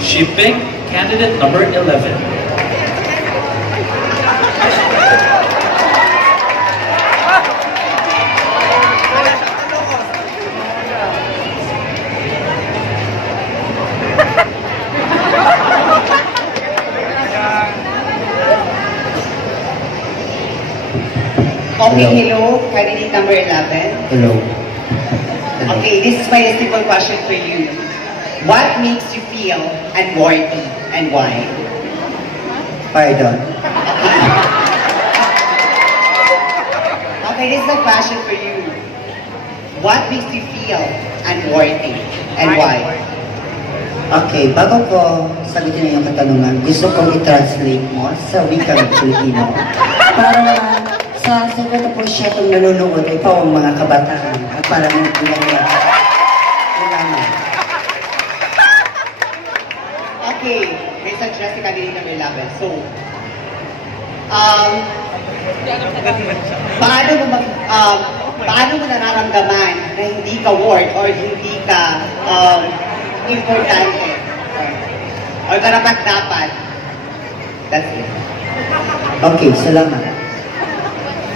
She picked candidate number 11. Okay, hello, candidate number 11. Hello. Okay, this is my simple question for you. What makes you feel unworthy and why? Pardon. Okay, this is a question for you. What makes you feel unworthy and why? Okay, bago ko sagutin ang iyong katanungan, gusto kong i-translate mo sa wikang Pilipino para sa 70% nanonood ay pa ang mga kabataan at para mga pinagawa. Okay, let's address the candidate number 11. So, paano mo nararamdaman na hindi ka worth or hindi ka importante or karapat-dapat? That's it. Okay, salamat.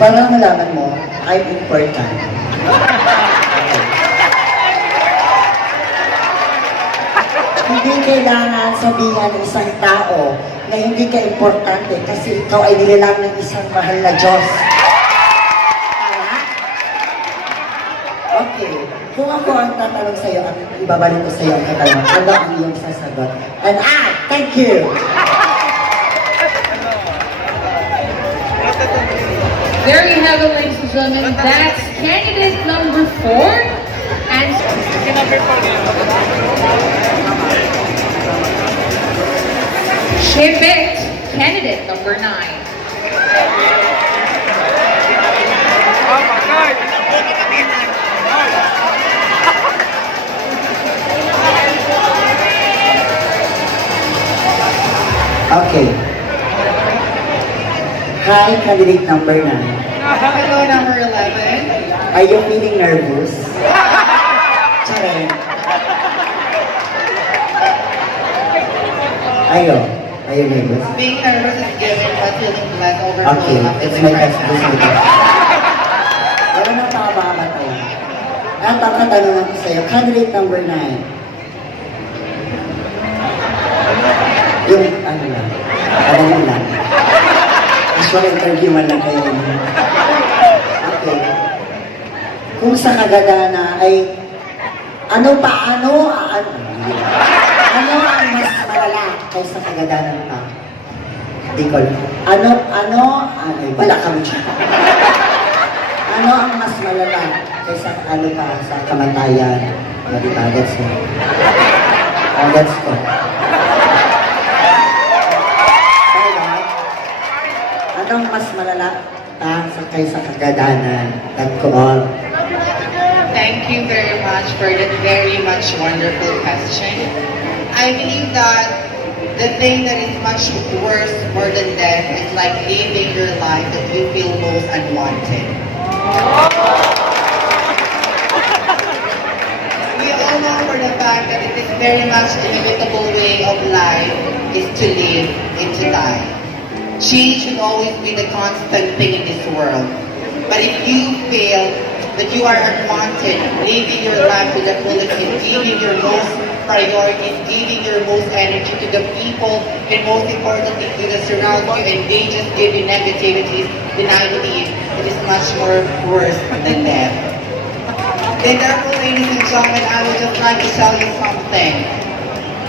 Para malaman mo, I'm important. Hindi kailangan sabihan ng isang tao na hindi ka importante kasi ikaw ay nilalang ng isang mahal na Diyos. Tama? Okay. Kung ako ang tatanong sa'yo at ibabalik ko sa'yo ang katanong, ano ang iyong sasagot? And thank you! There you have it, ladies and gentlemen. That's candidate number 4. And she picked candidate number 9. Okay. Hi, candidate number 9. Hello, number 11. Are you feeling nervous? Charing. Are you nervous? Being nervous is given but feeling blessed over Okay, it's my best. Wala nang pakabamatay. At ang katanungan ko sa'yo, candidate number 9. Yung ano lang, alam mo lang. Actual interview man lang kayo. Okay. Kung sa kagadana ay ano ang mas malala kaysa kagadanan pa? Di ko alam. Wala kami siya. Ano ang mas malala kaysa ano pa sa kamatayan? Diba? That's it. That's it. Anong mas malala sa kaysa kagadanan? That's all. Thank you very much for that very much wonderful question. I believe that the thing that is much worse more than death is like living your life that you feel most unwanted. We all know for the fact that it is very much the inevitable way of life is to live and to die. Change should always be the constant thing in this world. But if you feel that you are unwanted, living your life to the fullest, giving your most priorities, giving your most energy to the people, and most importantly to the surround you, and they just give you negativities, then I believe it is much more worse than that. Then therefore, ladies and gentlemen, I would just like to tell you something.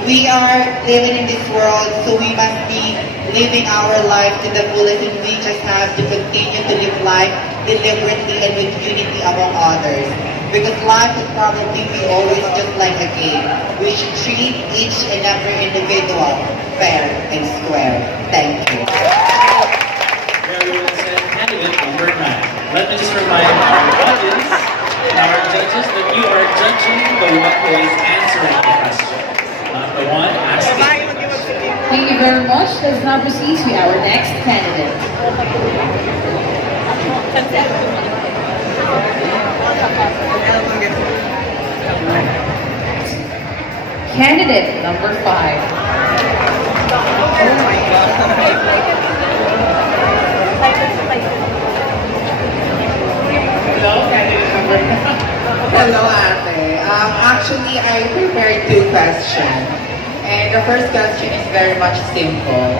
We are living in this world, so we must be living our life to the fullest, and we just have to continue to live life deliberately and with unity among others. Because life would probably be always just like a game. We should treat each and every individual fair and square. Thank you. Very well said, candidate number 9. Let me just remind our audience and our judges that you are judging the one who is answering the question, not the one asking the question. thank you very much. Let's now proceed to our next candidate. candidate number 5. Hello, candidate number Hello, ate. Actually, I prepared 2 questions. And the first question is very much simple.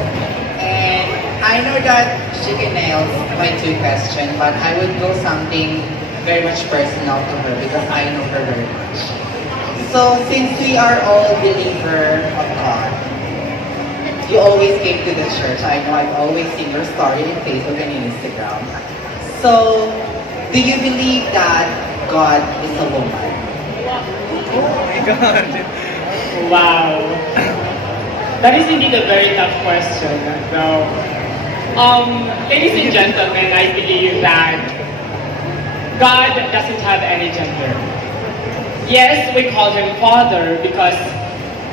And I know that she can nail my 2 questions, but I would go something very much personal to her because I know her very much. So, since we are all believer of God, you always came to the church. I know I've always seen your story in Facebook and in Instagram. So, do you believe that God is a woman? Wow. That is indeed a very tough question. So, ladies and gentlemen, I believe that God doesn't have any gender. Yes, we call him Father because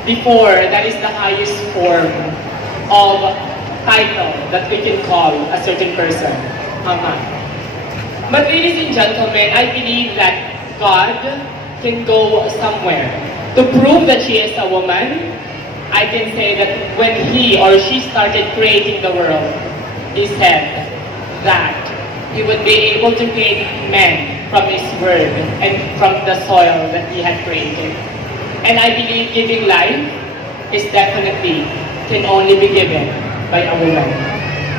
before, that is the highest form of title that we can call a certain person. Ama. But ladies and gentlemen, I believe that God can go somewhere. To prove that she is a woman, I can say that when he or she started creating the world, he said that he would be able to create men from his word and from the soil that he had created. And I believe giving life is definitely can only be given by a woman.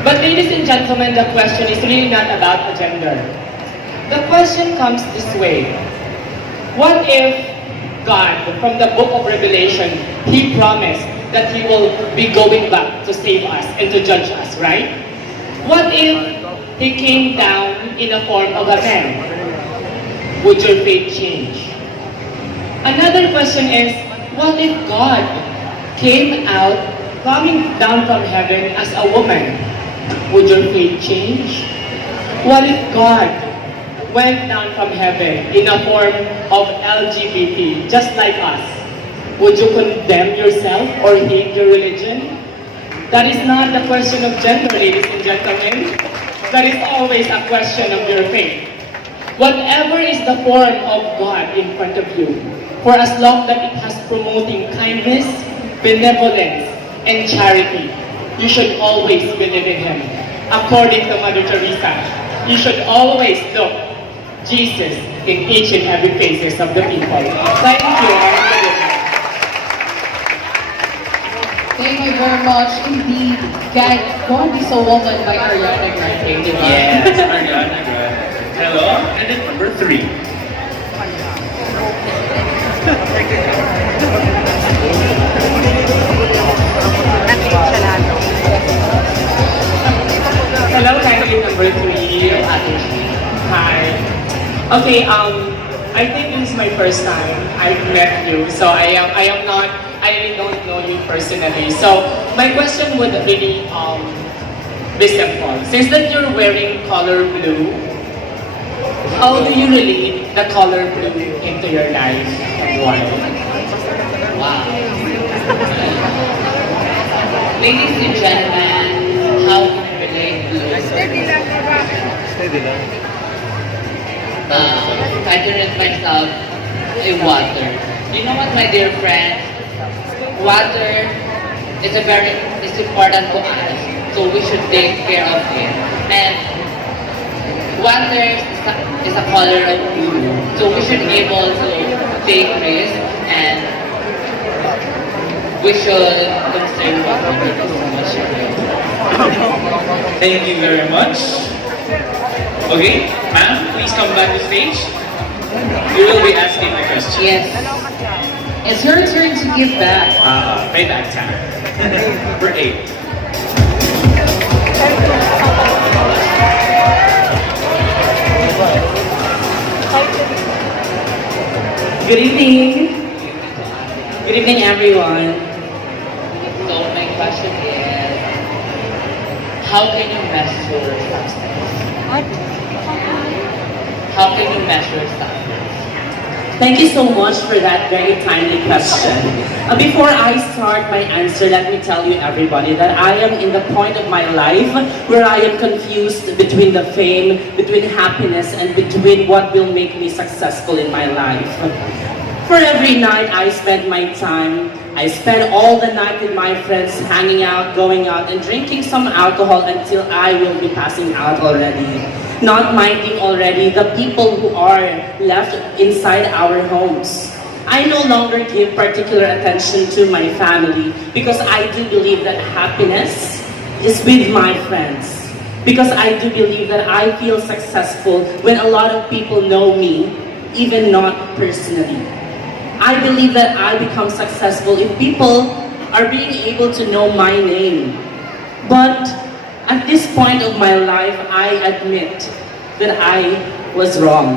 But ladies and gentlemen, the question is really not about a gender. The question comes this way. What if God, from the book of Revelation, he promised that he will be going back to save us and to judge us, right? What if he came down in the form of a man? Would your faith change? Another question is, what if God came out, coming down from heaven as a woman? Would your faith change? What if God went down from heaven in a form of LGBT, just like us? Would you condemn yourself or hate your religion? That is not the question of gender, ladies and gentlemen. That is always a question of your faith. Whatever is the form of God in front of you, for as long that it has promoting kindness, benevolence, and charity, you should always believe in Him. According to Mother Teresa, you should always look Jesus in each and every faces of the people. Thank you. Thank you very much indeed. God is a Woman by Ariana Grande. Yes, Ariana Grande. Hello, candidate number 3. Hello, candidate number 3. Hi. Okay, I think this is my first time I've met you, so I really don't know you personally. So my question would really be simple. Since that you're wearing color blue, how do you relate the color blue into your life and why? Wow. Ladies and gentlemen, how can I relate to I consider myself a water. You know what, my dear friends? Water is important to us, so we should take care of it. And water is a color of blue, so we should be able to take risks and we should conserve water. Thank you so much. Thank you very much. Okay, ma'am, please come back to stage. You will be asking the question. Yes. It's your turn to give back. Payback time. Number 8. Good evening. Good evening, everyone. So my question is, how can you measure success? How can you measure success? Thank you so much for that very timely question. Before I start my answer, let me tell you everybody that I am in the point of my life where I am confused between the fame, between happiness, and between what will make me successful in my life. For every night I spend my time, I spend all the night with my friends, hanging out, going out, and drinking some alcohol until I will be passing out already. Not minding already the people who are left inside our homes. I no longer give particular attention to my family because I do believe that happiness is with my friends. Because I do believe that I feel successful when a lot of people know me, even not personally. I believe that I become successful if people are being able to know my name. But at this point of my life, I admit that I was wrong.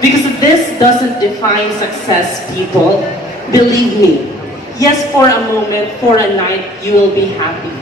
Because this doesn't define success, people. Believe me. Yes, for a moment, for a night, you will be happy.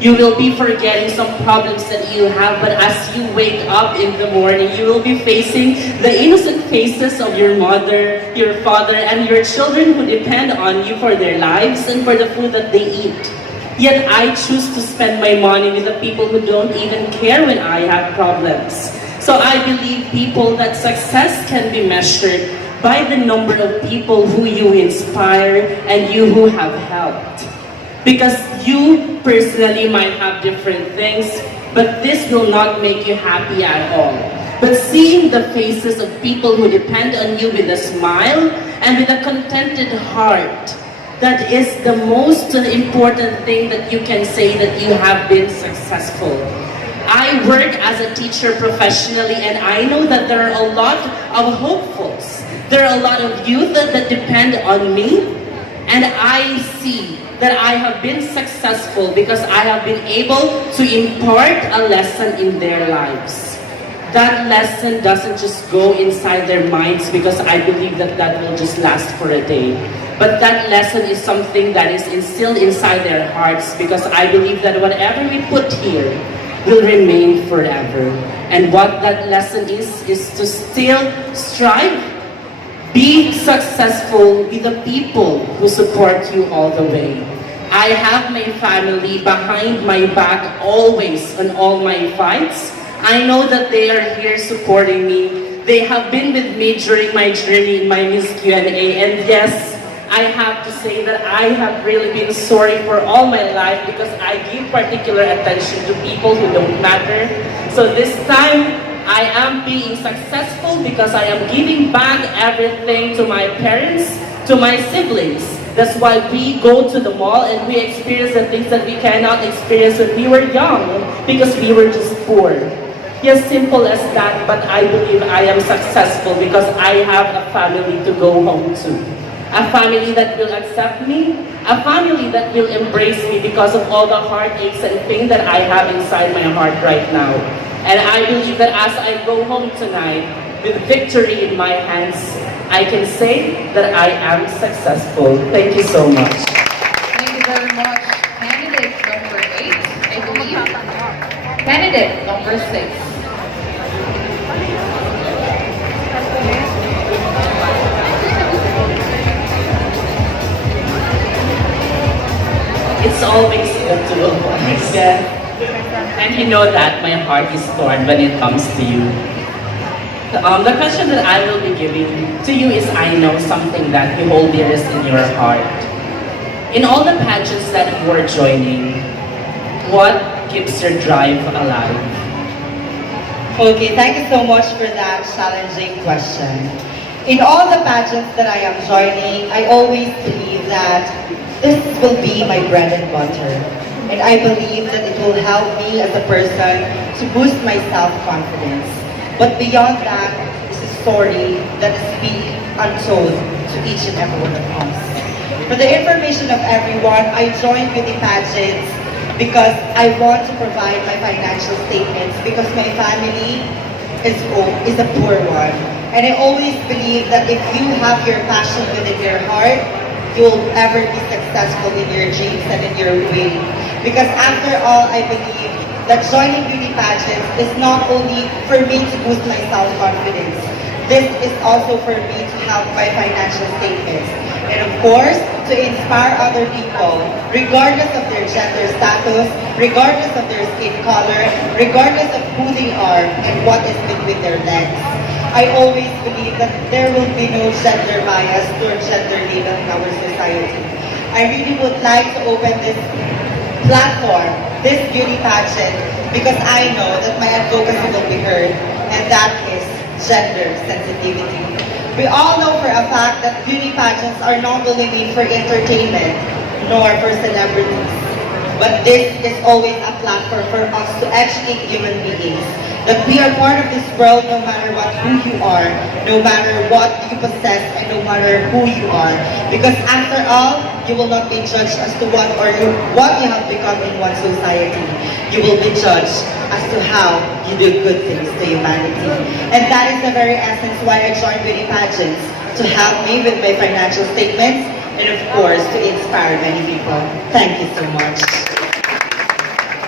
You will be forgetting some problems that you have, but as you wake up in the morning, you will be facing the innocent faces of your mother, your father, and your children who depend on you for their lives and for the food that they eat. Yet I choose to spend my money with the people who don't even care when I have problems. So I believe, people, that success can be measured by the number of people who you inspire and you who have helped. Because you personally might have different things, but this will not make you happy at all. But seeing the faces of people who depend on you with a smile and with a contented heart, that is the most important thing that you can say that you have been successful. I work as a teacher professionally, and I know that there are a lot of hopefuls. There are a lot of youth that depend on me, and I see that I have been successful because I have been able to impart a lesson in their lives. That lesson doesn't just go inside their minds, because I believe that that will just last for a day. But that lesson is something that is instilled inside their hearts, because I believe that whatever we put here will remain forever. And what that lesson is to still strive, be successful with the people who support you all the way. I have my family behind my back always on all my fights. I know that they are here supporting me. They have been with me during my journey in my Miss Q&A, and yes, I have to say that I have really been sorry for all my life because I give particular attention to people who don't matter. So this time, I am being successful because I am giving back everything to my parents, to my siblings. That's why we go to the mall and we experience the things that we cannot experience when we were young, because we were just poor. Yes, simple as that, but I believe I am successful because I have a family to go home to. A family that will accept me, a family that will embrace me because of all the heartaches and pain that I have inside my heart right now. And I believe that as I go home tonight with victory in my hands, I can say that I am successful. Thank you so much. Thank you very much. Candidate number 8, I believe. Candidate number 6. It's always the two of us. And you know that my heart is torn when it comes to you. The question that I will be giving to you is, I know something that you hold dearest in your heart. In all the pageants that you are joining, what keeps your drive alive? Okay, thank you so much for that challenging question. In all the pageants that I am joining, I always believe that this will be my bread and butter. And I believe that it will help me as a person to boost my self-confidence. But beyond that is a story that is being untold to each and every one of us. For the information of everyone, I joined beauty pageants because I want to provide my financial statements, because my family is a poor one. And I always believe that if you have your passion within your heart, you will ever be successful in your dreams and in your way. Because after all, I believe that joining beauty pageants is not only for me to boost my self-confidence. This is also for me to help my financial statements. And of course, to inspire other people, regardless of their gender status, regardless of their skin color, regardless of who they are and what is between their legs. I always believe that there will be no gender bias or gender label in our society. I really would like to open this platform, this beauty pageant, because I know that my advocacy will be heard, and that is gender sensitivity. We all know for a fact that beauty pageants are not only for entertainment, nor for celebrities. But this is always a platform for us to educate human beings. That we are part of this world no matter who you are, no matter what you possess, and no matter who you are. Because after all, you will not be judged as to what you have become in one society. You will be judged as to how you do good things to humanity. And that is the very essence why I joined beauty pageants, to help me with my financial statements, and of course, to inspire many people. Thank you so much.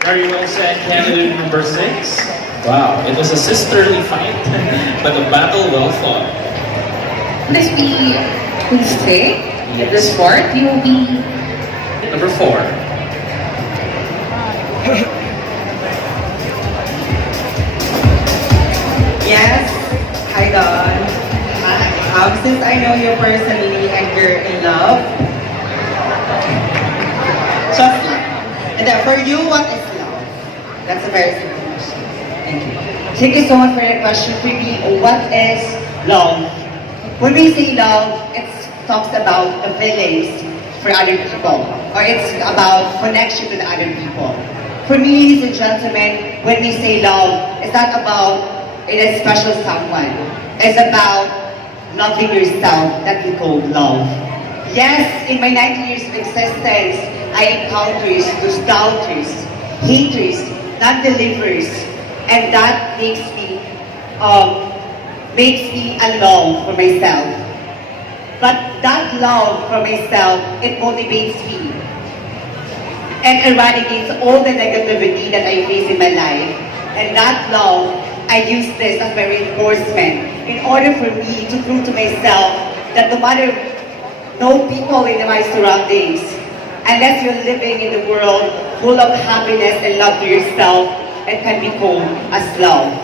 Very well said, candidate number 6. Wow, it was a sisterly fight, but a battle well fought. Please stay in this part. You will be Number 4. Yes, hi Don. Since I know you personally and you're in love, just love. And then for you, what is love? That's a very simple question. Thank you. Thank you so much for that question. For me, what is love? When we say love, it talks about the feelings for other people, or it's about connection with other people. For me, ladies and gentlemen, when we say love, it's not about a special someone. It's about loving yourself that we call love. Yes, in my 19 years of existence, I encountered those doubters, haters, non-believers, and that makes me a love for myself. But that love for myself, it motivates me and eradicates all the negativity that I face in my life. And that love, I use this as my reinforcement in order for me to prove to myself that no matter no people in my surroundings, unless you're living in a world full of happiness and love to yourself, it can be called as love.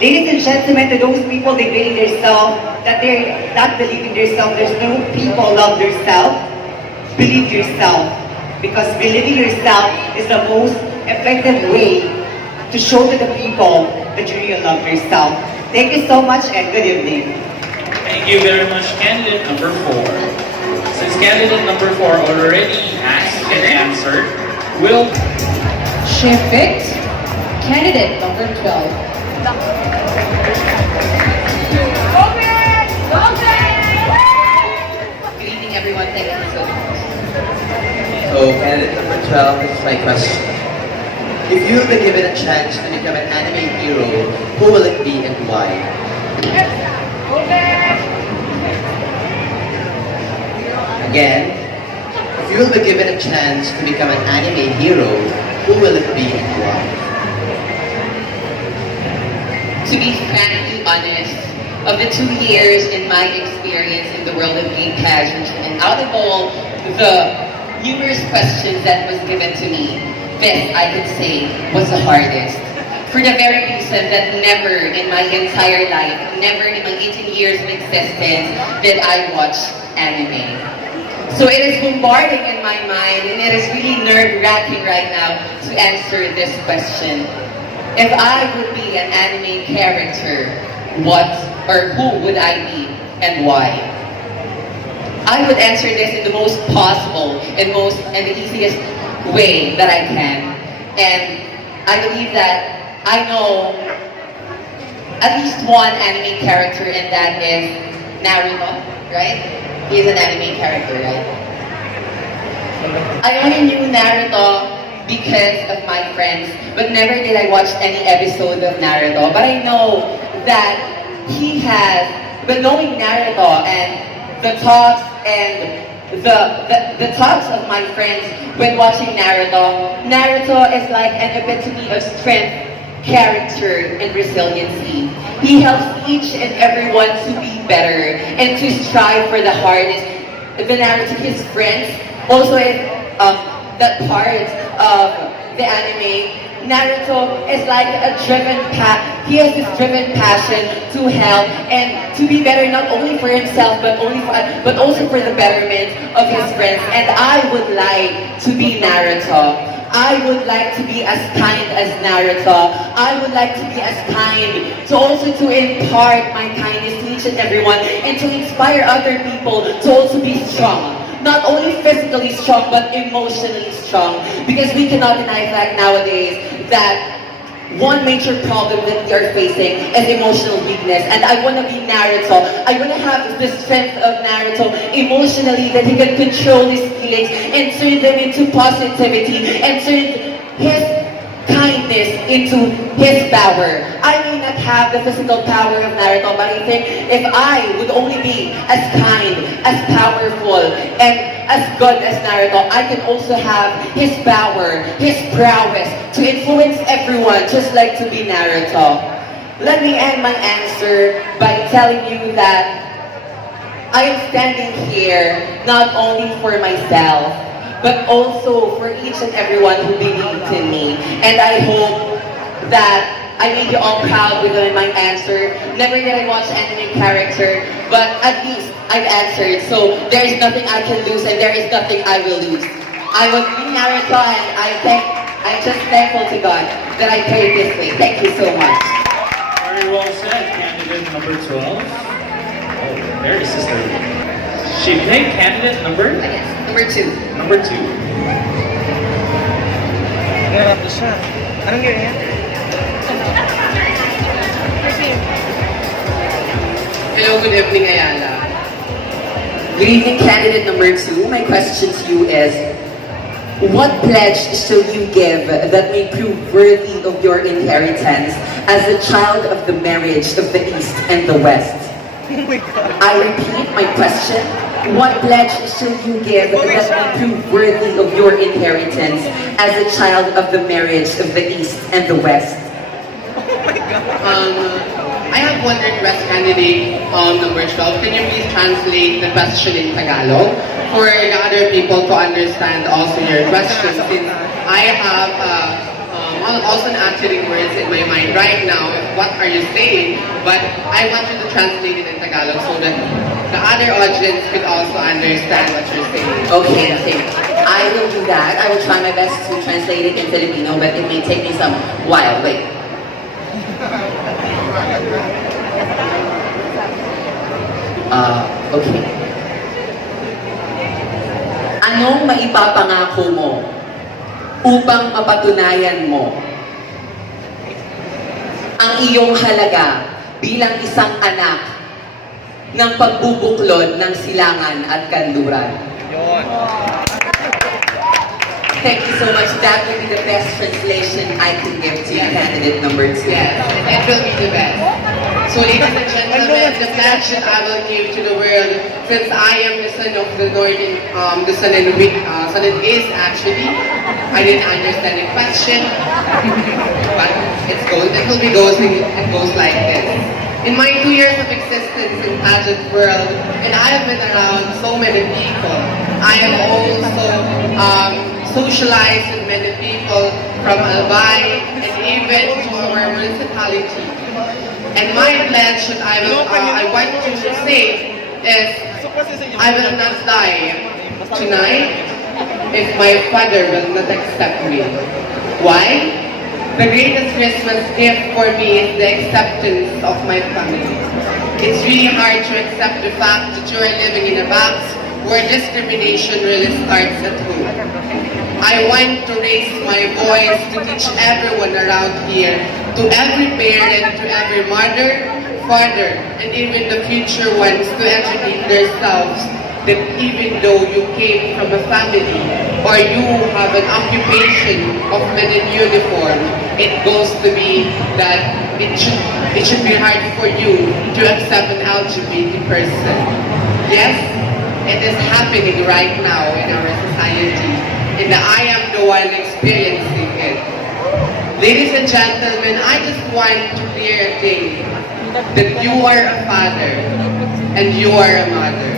Ladies and gentlemen, to those people debating themselves, that they're not believing themselves, there's no people love themselves, believe yourself. Because believing yourself is the most effective way to show to the people that you really love yourself. Thank you so much and good evening. Thank you very much, candidate number 4. Since candidate number 4 already asked and answered, we'll shift it. Candidate number 12. Good evening, everyone. Thank you so much. So, candidate number 12, this is my question. If you were given a chance to become an anime hero, who will it be and why? Again, if you will be given a chance to become an anime hero, who will it be and why? To be frankly honest, of the 2 years in my experience in the world of game pageants, and out of all the numerous questions that was given to me, this, I could say, was the hardest. For the very reason that never in my entire life, never in my 18 years of existence, did I watch anime. So it is bombarding in my mind, and it is really nerve-wracking right now to answer this question. If I would be an anime character, what or who would I be and why? I would answer this in the most possible and the easiest way that I can. And I believe that I know at least one anime character, and that is Naruto, right? He is an anime character, right? I only knew Naruto because of my friends, but never did I watch any episode of Naruto. But I know that he has, but knowing Naruto and the thoughts and the thoughts of my friends when watching Naruto is like an epitome of strength, character, and resiliency. He helps each and everyone to be better and to strive for the hardest. The Naruto, his friends, also that part of the anime Naruto is like a he has this driven passion to help and to be better not only for himself but also for the betterment of his friends. And I would like to be Naruto. I would like to be as kind as Naruto. I would like to be as kind to also to impart my kindness to each and everyone and to inspire other people to also be strong. Not only physically strong, but emotionally strong. Because we cannot deny that nowadays that one major problem that we are facing is emotional weakness. And I want to be Naruto. I want to have the strength of Naruto emotionally, that he can control his feelings and turn them into positivity and turn his kindness into his power. I may not have the physical power of Naruto, but I think if I would only be as kind, as powerful, and as good as Naruto, I can also have his power, his prowess to influence everyone just like to be Naruto. Let me end my answer by telling you that I am standing here not only for myself, but also for each and everyone who believes in me. And I hope that I made you all proud with my answer. Never did I watch anime character, but at least I've answered. So there is nothing I can lose and there is nothing I will lose. I was in Naruto and I'm just thankful to God that I prayed this way. Thank you so much. Very well said, candidate number 12. Oh, there is sister. She picked candidate number? Yes, number 2. Number 2. Nanap na siya. Anong year yan? Hello, good evening, Ayala. Good evening, candidate number 2. My question to you is, what pledge shall you give that may prove worthy of your inheritance as a child of the marriage of the East and the West? Oh my God. I repeat my question. What pledge shall you give that may prove worthy of your inheritance as a child of the marriage of the East and the West? Oh my God. I have one request, candidate number 12. Can you please translate the question in Tagalog for the other people to understand also your question, since I have also answering words in my mind right now. What are you saying? But I want you to translate it in Tagalog so that the other audience could also understand what you're saying. Okay. I will do that. I will try my best to translate it in Filipino, but it may take me some while. Wait. Okay. Anong maipapangako mo upang mapatunayan mo ang iyong halaga bilang isang anak ng pagbubuklod ng silangan at kanluran? Yun. Thank you so much. That will be the best translation I can give to you, candidate number 2. Yes, it will be the best. So ladies and gentlemen, the pledge that I will give to the world, since I am the son of the northern, the son and east actually, I didn't understand the question, but it goes like this. In my 2 years of existence in pageant world, and I have been around so many people, I have also socialized with many people from Albay and even to our municipality. And my pledge that I want to say is, I will not die tonight if my father will not accept me. Why? The greatest Christmas gift for me is the acceptance of my family. It's really hard to accept the fact that you are living in a box where discrimination really starts at home. I want to raise my voice to teach everyone around here, to every parent, to every mother, father, and even the future ones, to educate themselves that even though you came from a family or you have an occupation of men in uniform, it goes to be that it should be hard for you to accept an LGBT person. Yes, it is happening right now in our society, and I am the one experiencing it. Ladies and gentlemen, I just want to clear a thing, that you are a father and you are a mother.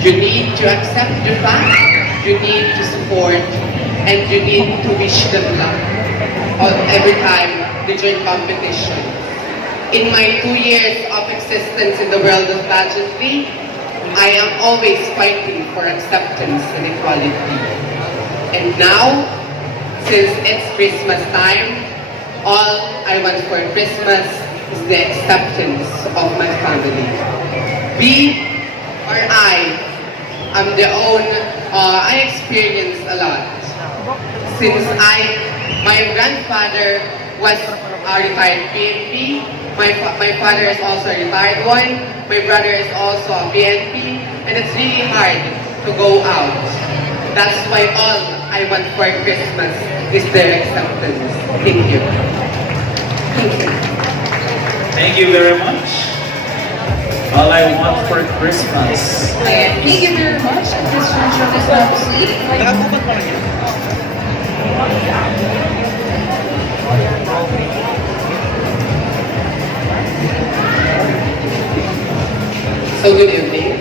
You need to accept the fact, you need to support, and you need to wish them luck. every time they join competition. In my 2 years of existence in the world of pageantry, I am always fighting for acceptance and equality. And now, since it's Christmas time, all I want for Christmas is the acceptance of my family. We, or I am I experienced a lot. Since my grandfather was a retired PNP, my father is also a retired one, my brother is also a PNP, and it's really hard to go out. That's why all I want for Christmas is their acceptance. Thank you. Thank you very much. All I want for Christmas. And thank you very much. At this juncture of this sleep. Nakabukat pa rin. So good evening.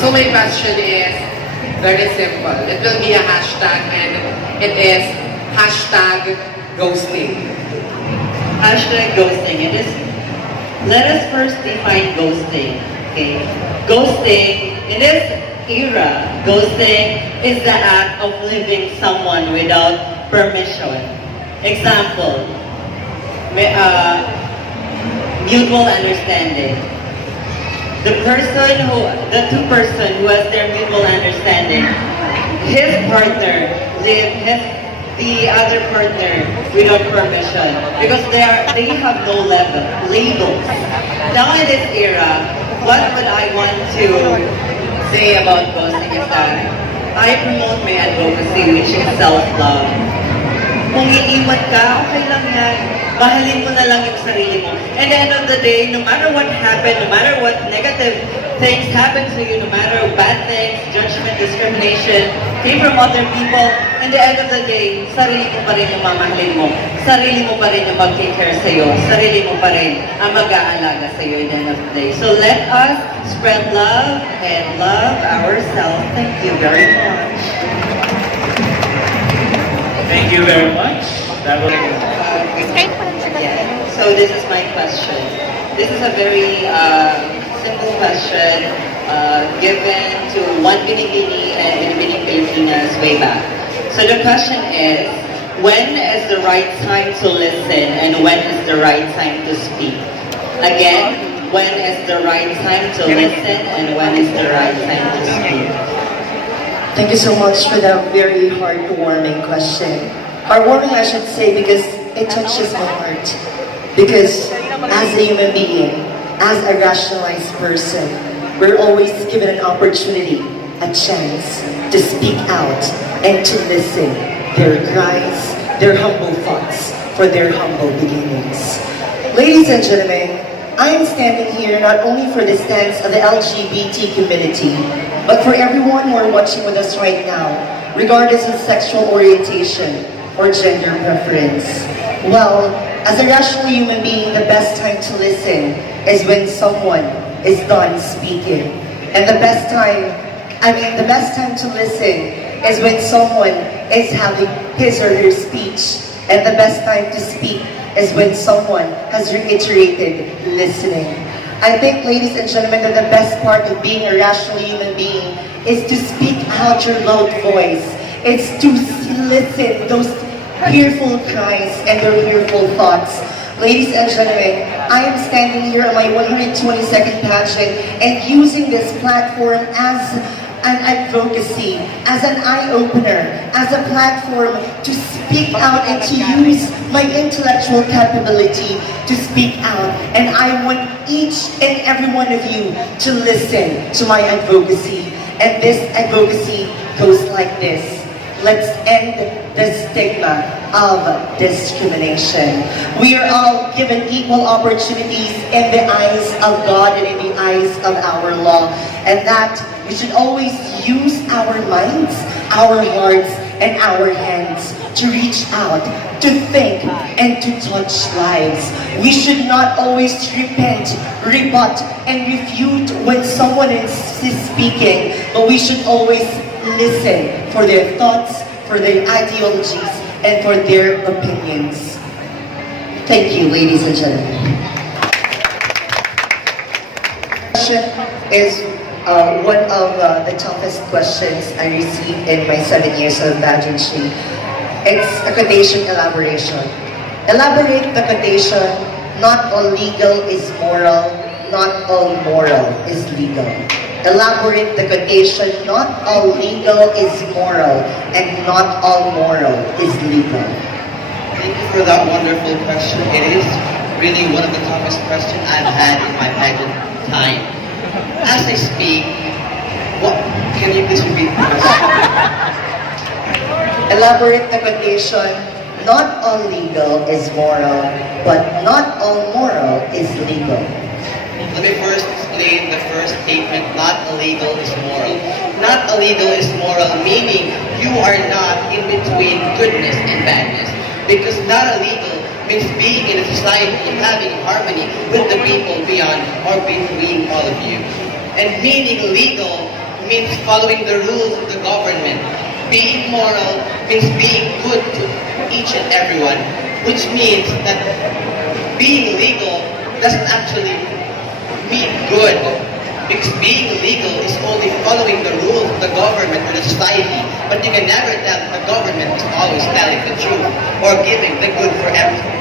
So my question is very simple. It will be a hashtag and it is hashtag ghosting. Hashtag ghosting. Let us first define ghosting. Okay? Ghosting, in this era, ghosting is the act of leaving someone without permission. Example, mutual understanding. The two person who has their mutual understanding, his partner leave the other partner without permission because they have no labels. Now in this era, what would I want to say about ghosting is that I promote my advocacy, which is self-love. Kung iiwan ka, okay lang yan. Mahalin mo na lang yung sarili mo. And at the end of the day, no matter what happened, no matter what negative things happen to you, no matter bad things, judgment, discrimination, came from other people, in the end of the day, sarili mo pa rin yung mamahalin mo. Sarili mo pa rin yung mag-take care sa'yo. Sarili mo pa rin ang mag-aalaga sa'yo in the end of the day. So let us spread love and love ourselves. Thank you very much. Thank you very much. That was So this is my question. This is a very simple question given to one Binibini and Binibining Pilipinas way back. So the question is, when is the right time to listen and when is the right time to speak? Again, when is the right time to listen and when is the right time to speak? Thank you so much for that very heartwarming question. Heartwarming, I should say, because it touches my heart. Because as a human being, as a rationalized person, we're always given an opportunity, a chance to speak out and to listen their cries, their humble thoughts for their humble beginnings. Ladies and gentlemen, I am standing here not only for the stance of the LGBT community, but for everyone who are watching with us right now, regardless of sexual orientation or gender preference. Well, as a rational human being, the best time to listen is when someone is done speaking. And the best time to listen is when someone is having his or her speech. And the best time to speak is when someone has reiterated listening. I think, ladies and gentlemen, that the best part of being a rational human being is to speak out your loud voice. It's to listen those fearful cries and their fearful thoughts. Ladies and gentlemen, I am standing here on my 122nd pageant and using this platform as an advocacy, as an eye-opener, as a platform to speak out and to use my intellectual capability to speak out. And I want each and every one of you to listen to my advocacy. And this advocacy goes like this. Let's end the stigma of discrimination. We are all given equal opportunities in the eyes of God and in the eyes of our law. And that we should always use our minds, our hearts, and our hands to reach out, to think, and to touch lives. We should not always repent, rebut, and refute when someone is speaking, but we should always listen for their thoughts, for their ideologies, and for their opinions. Thank you, ladies and gentlemen. Question is one of the toughest questions I received in my 7 years of pageantry. It's a quotation elaboration. Elaborate the quotation, not all legal is moral, not all moral is legal. Elaborate the quotation, not all legal is moral, and not all moral is legal. Thank you for that wonderful question. It is really one of the toughest questions I've had in my pageant time. As I speak, can you please repeat the question? Elaborate the quotation, not all legal is moral, but not all moral is legal. Let me first explain the first statement, not illegal is moral. Not illegal is moral, meaning you are not in between goodness and badness. Because not illegal means being in a society, having harmony with the people beyond or between all of you. And meaning legal means following the rules of the government. Being moral means being good to each and everyone, which means that being legal doesn't actually mean good, because being legal is only following the rules of the government or the society, but you can never tell that the government is always telling the truth or giving the good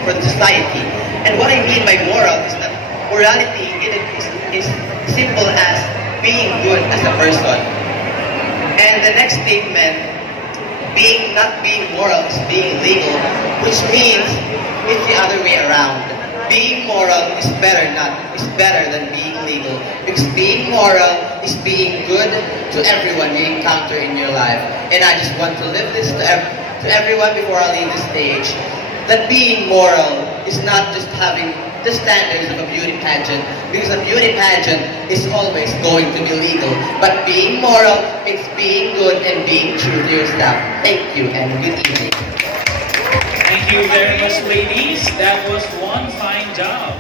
for the society. And what I mean by moral is that morality is simple as being good as a person. And the next statement, not being moral is being legal, which means it's the other way around. Being moral is better than being legal, because being moral is being good to everyone you encounter in your life. And I just want to live this to everyone before I leave the stage, that being moral is not just having the standards of a beauty pageant, because a beauty pageant is always going to be legal. But being moral, it's being good and being true to yourself. Thank you and good evening. Thank you very much, ladies. That was one fine job.